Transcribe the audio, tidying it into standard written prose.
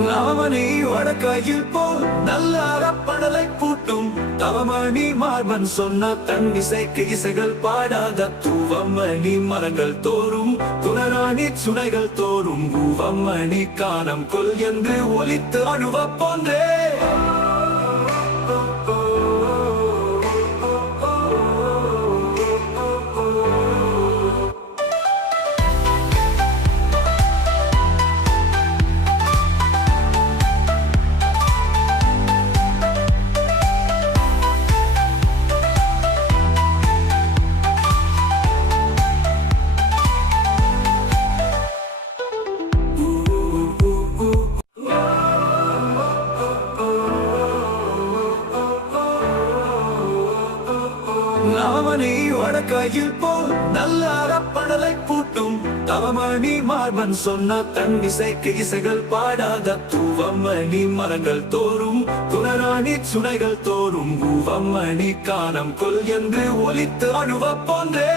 நவமணி வடக்கையில் போல் நல்ல அறப்படலை பூட்டும் தவமணி மார்பன் சொன்ன தன் இசைக்கு இசைகள் பாடாத தூவமணி மரங்கள் தோறும் துணராணி சுனைகள் தோறும் பூவமணி காணம் கொல் என்று ஒலித்து அணுவ போன்றே நவமணி வடக்கையில் போல் நல்ல அறப்படலை பூட்டும் தவமணி மார்பன் சொன்ன தன் இசைக்கு இசைகள் பாடாத தூவமணி மரங்கள் தோறும் துணராணி சுனைகள் தோறும் பூவமணி காணம் கொல் என்று ஒலித்து அணுவ போன்றே